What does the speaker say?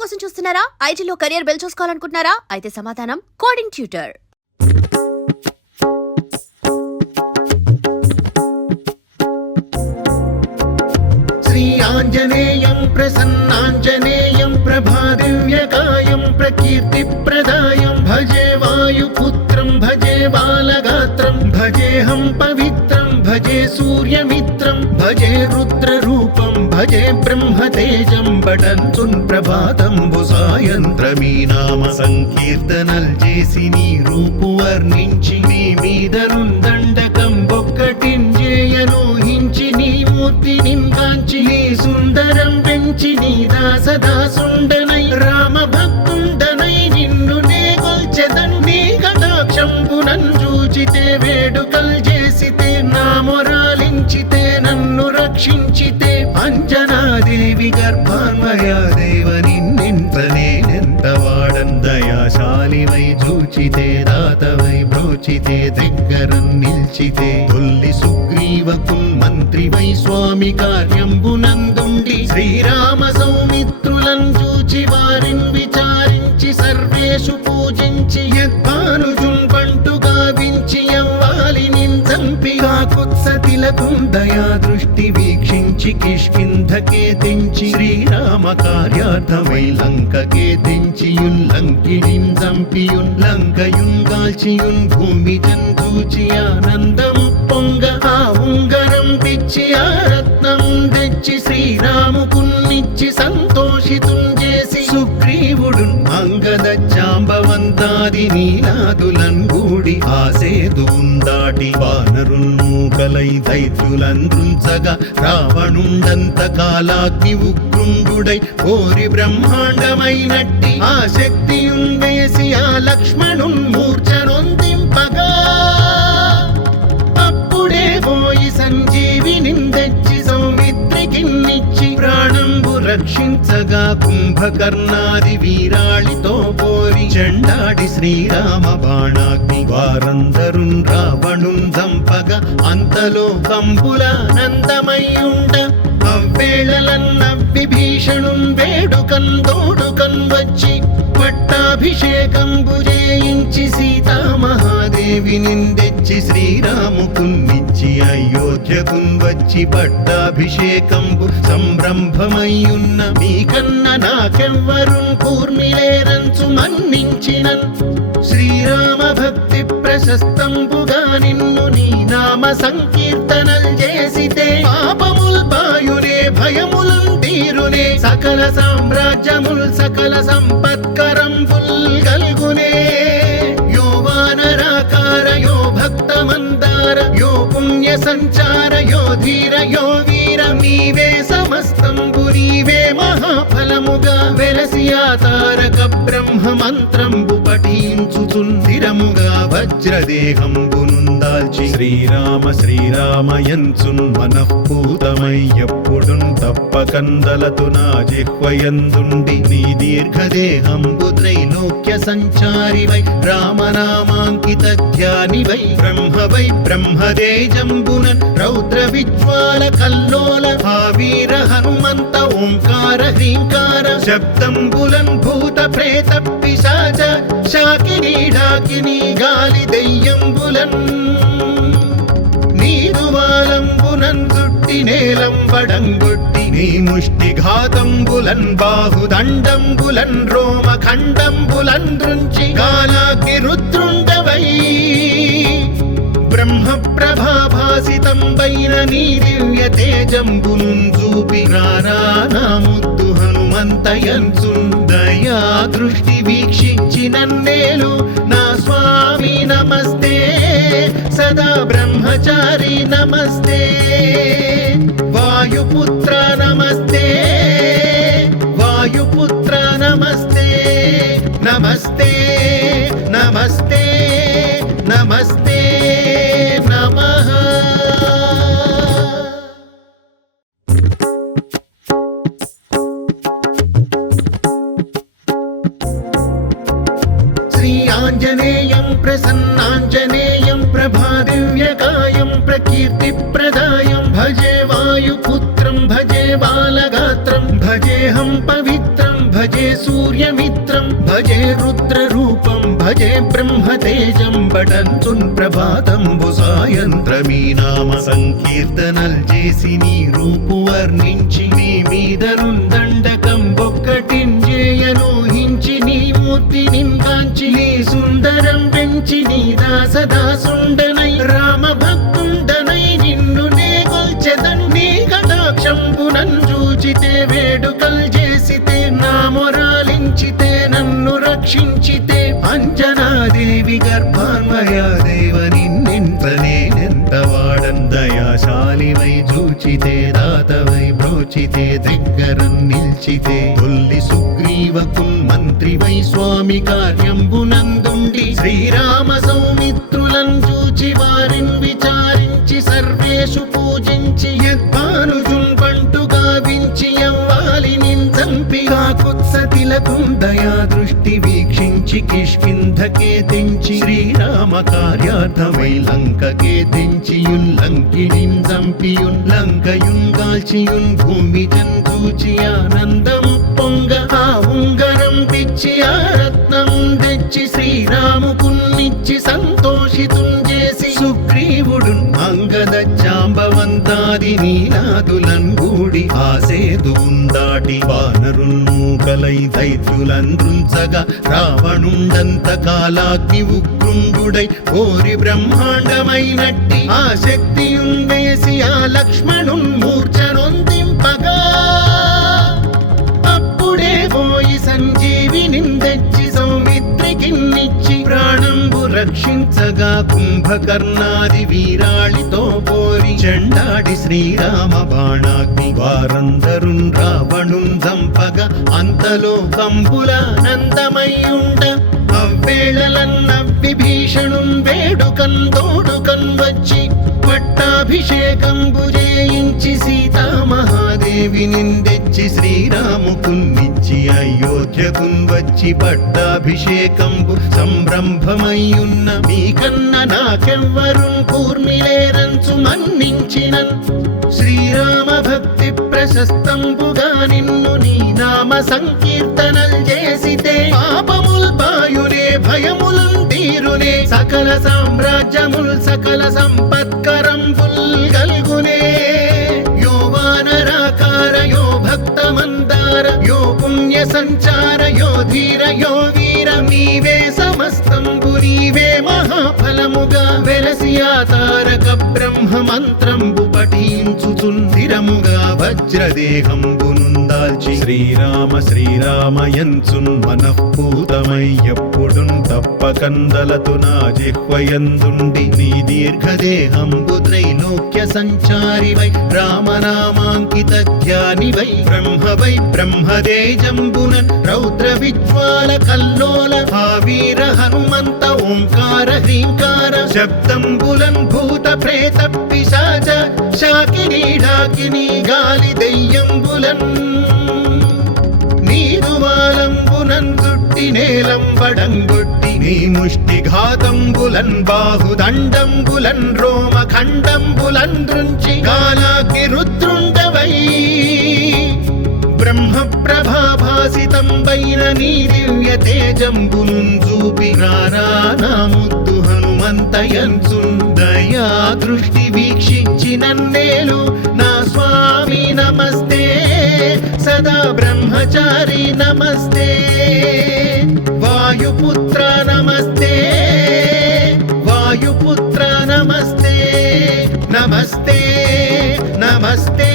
కోసం చూస్తున్నారా? ఐటీలో కెరియర్ బిల్డ్ చూసుకోవాలనుకుంటున్నారా? అయితే సమాధానం కోడింగ్ ట్యూటర్. శ్రీ ఆంజనేయం ప్రసన్నాంజనేయం ప్రభాదివ్యకాయం ప్రకీర్తి ప్రదాయం భజే వాయుపుత్రం భజే బాలగాత్రం భజేహం పవిత్రం భజే సూర్యమిత్రం భజే రుద్రరూపం భజే బ్రహ్మతేజం బటంతున్ ప్రభాతంబు సాయంత్రమీ నామ సంకీర్తనల్ చేసి నీ రూపు వర్ణించి నీ మీదనుందండకం ఒక్కటింజేయనూహించి నీ మూర్తి నింగాంచి నీ సుందరం పెంచి నీ దాసదాసుండనై రామ భక్తుండనై నిన్ను నే కొల్చెదన్ నీ కటాక్షంబునన్ చూచితే వేడుకల్ చేసితే నా మొరాలించితే నన్ను రక్షించితే అంజనాదేవి గర్భాన్వయాదేవ నిన్నెంత వాడన్ దయాశాలివై చూచితే దాతవై బ్రోచితే దగ్గరం నిల్చితే తొల్లి సుగ్రీవకుల్ మంత్రివై స్వామి కార్యంబునందుండి శ్రీరామ సౌమిత్రులను చూచి వారిని విచారించి సర్వేషు పూజించి యద్భానుజున్ పంటు గావించి యవ్వాలి నించంపి కాకుత్సతిలకుం దయా దృష్టి వీక్షించి కిష్కింధకే తెంచి శ్రీరామ కార్యార్థమై లంకకే తెంచియున్ లంకిణిన్ చంపియున్ లంకయున్ గాల్చియున్ భూమి జంతూచి ఆనందము పొంగ ఆ ఉంగరం పిచ్చి ఆ రత్నం తెచ్చి శ్రీరాముకున్నిచ్చి సంతోషితున్ చేసి సుగ్రీవుడు అంగద జాంబవంతాది నీలాదులన్ గూడి ఆసేతువున్ దాటి వానరుల్ మూకలై దైత్యులందృంచగా రావణుండంత కాలాగ్ని ఉగ్రుండుడై కోరి బ్రహ్మాండమైనట్టి ఆ శక్తియున్ వేసి ఆ లక్ష్మణున్ మూర్ఛనొందింపగా అప్పుడే పోయి సంజీవిని తెచ్చి సౌమిత్రికిన్నిచ్చి ప్రాణంబు రక్షించగా కుంభకర్ణాది వీరాళితో పోరి చెండాడి శ్రీరామ బాణాగ్ని వారందరున్ రావణున్ చంపగా అంతలో కంబుల నందమయ్యుండ అవ్వేళలన్న విభీషణున్ వేడుకన్ తోడుకన్ వచ్చి పట్టాభిషేకంబు చేయించి సీతామహాదేవి నిందెచ్చి శ్రీరాముకున్నిచ్చి అయోధ్యకున్ వచ్చి పట్టాభిషేకంబు సంరంభమయ్యున్న మీకన్న నాకెవ్వరున్ కూర్మిలేరంచు మన్నించినన్ శ్రీరామ భక్తి ప్రశస్తంబుగా నిన్ను నీ నామ సంకీర్తనల్ చేసితే పాపముల్ పాయునే భయములున్ తీరునే సకల సామ్రాజ్యముల్ సకల సంపత్కరంబుల్ గల్గునే యో వానరాకార యో భక్త మందార యో పుణ్య సంచార యో ధీర యో వీర నీవే సమస్తంబు నీవే మహాఫలముగా వెలసి ఆ తారక బ్రహ్మ మంత్రంబు పఠించుచున్ స్థిరముగా వజ్రదేహంబునుందాల్చి శ్రీరామ శ్రీరామయంచున్ మనఃపూతమై ఎప్పుడున్ తప్పకందలతు నా జిహ్వయందుండి నీ దీర్ఘదేహంబు త్రైలోక్య సంచారివై రామనామాంకిత ధ్యానివై బ్రహ్మవై బ్రహ్మదేజంబునన్ రౌద్ర విజ్వాల కల్లోల వీర హనుమంత ఓంకార హ్రీంకార శబ్దంబులన్ భూత ప్రేత పిశాచ శాకినీ ఢాకినీ గాలి దెయ్యంబులన్ నీదువాలంబునన్ చుట్టి నేలంబడంగొట్టి నీ ముష్టి ఘాతంబులన్ బాహుదండంబులన్ రోమ ఖండంబులన్ దృంచి కాలాగ్ని రుద్రుండవై బ్రహ్మ ప్రభాభాసితంబైన నీ దివ్య తేజంబునున్ చూపి రానా ముద్దు హనుమంతయంచున్ దయా దృష్టి వీక్షించి నన్నేలు నా స్వామి నమస్తే సదా బ్రహ్మచారి నమస్తే వాయుపుత్ర నమస్తే వాయుపుత్ర నమస్తే నమస్తే నమస్తే నమస్తే నమః. శ్రీ ఆంజనేయం ప్రసన్నాంజనేయం ప్రభాదివ్యకాయం ప్రకీర్తి ప్రదాయం భజే వాయుపుత్రం భజే బాలగాత్రం భజేహం పవిత్రం భజే సూర్యమిత్రం భజే రుద్రరూపం భజే బ్రహ్మతేజం పఠంతున్ ప్రభాతంబు సాయంత్రమీ నామ సంకీర్తనల్ చేసి నీ రూపు వర్ణించి నీ మీదనుందండకం ఒక్కటింజేయనూహించి నీ మూర్తి నింకాంచి నీ సుందరం పెంచి నీ దాసదాసుండనై రామ భక్తుండనై నిన్ను నే కొల్చెదన్ నీ కటాక్షంబునన్ చూచితే వేడుకల్ చేసితే నా మొరాలించితే నన్ను రక్షించితే అంజనాదేవి గర్భాన్వయా దేవ నిన్నెంత నేనెంత వాడన్ దయాశాలివై చూచితే దాతవై బ్రోచితే దగ్గరం నిల్చితే తొల్లి సుగ్రీవకున్ మంత్రివై స్వామి కార్యంబునందుండి శ్రీరామ సౌమిత్రులను చూచి వారిని విచారించి సర్వేషు పూజించి యద్భానుజున్ పంటు గావించి యవ్వాలి నించంపి కాకుత్సతిలకుం దయా దృష్టి వీక్షించి కిష్కింధకే తెంచి శ్రీరామ కార్యార్థమై లంకకే తెంచియున్ లంకిణిం చంపియున్ లంకయున్ గాల్చియున్ భూమి జంతూచి ఆనందము పొంగ ఆ ఉంగరం పిచ్చి ఆ రత్నం తెచ్చి శ్రీరాముకున్నిచ్చి సంతోషితున్ చేసి సుగ్రీవుడు అంగద జాంబవంతాది నీలాదులన్ గూడి ఆసేదు దాటి వానరుల్ మూకలై దైత్యులందృంచగా రావణుండంత కాలాగ్ని ఉగ్రుండుడై కోరి బ్రహ్మాండమైనట్టి ఆ శక్తియున్ వేసి ఆ లక్ష్మణున్ మూర్ఛనొందింపగా అప్పుడే పోయి సంజీవిని తెచ్చి సౌమిత్రికిన్నిచ్చి ప్రాణంబు రక్షించగా కుంభకర్ణాది వీరాళితో పోరి చెండాడి శ్రీరామ బాణాగ్ని వారందరున్ రావణున్ చంపగా అంతలో కంబుల నందమయ్యుండ అవ్వేళలన్న విభీషణున్ వేడుకన్ తోడుకన్ వచ్చి పట్టాభిషేకంబు చేయించి సీతామహాదేవి నిందెచ్చి శ్రీరాముకున్నిచ్చి అయోధ్యకున్ వచ్చి పట్టాభిషేకంబు సంరంభమయ్యున్న మీకన్న నాకెవ్వరున్ కూర్మిలేరంచు మన్నించినన్ శ్రీరామ భక్తి ప్రశస్తంబుగా నిన్ను నీ నామ సంకీర్తనల్ చేసితే పాపముల్ పాయునే భయములున్ తీరునే సకల సామ్రాజ్యముల్ సకల సంపత్కరంబుల్ గల్గునే యో వానరాకార యో భక్త మందార యో పుణ్య సంచార యో ధీర యో వీర నీవే సమస్తంబు నీవే మహాఫలముగా వెలసి ఆ తారక బ్రహ్మ మంత్రంబు పఠించుచున్ స్థిరముగా వజ్రదేహంబునుందాల్చి శ్రీరామ శ్రీరామయంచున్ మనఃపూతమై ఎప్పుడున్ తప్పకందలతు నా జిహ్వయందుండి నీ దీర్ఘదేహంబు త్రైలోక్య సంచారివై రామనామాంకిత ధ్యానివై బ్రహ్మవై బ్రహ్మదేజంబునన్ రౌద్ర విజ్వాల కల్లోల భావీర హనుమంత ఓంకార హ్రీంకార శబ్దంబులన్ భూత ప్రేత పిశాచ శాకినీ ఢాకినీ గాలి దెయ్యంబులన్ నీదువాలంబునన్ చుట్టి నేలంబడంగొట్టి నీ ముష్టి ఘాతంబులన్ బాహుదండంబులన్ రోమ ఖండంబులన్ దృంచి కాలాగ్ని రుద్రుండవై బ్రహ్మ ప్రభాభాసితంబైన నీ దివ్య తేజంబునున్ చూపి రారా నా ముద్దు హనుమంతయంచున్ దయా దృష్టి వీక్షించి నన్నేలు నా స్వామి నమస్తే సదా బ్రహ్మచారి నమస్తే వాయుపుత్ర నమస్తే వాయుపుత్ర నమస్తే నమస్తే నమస్తే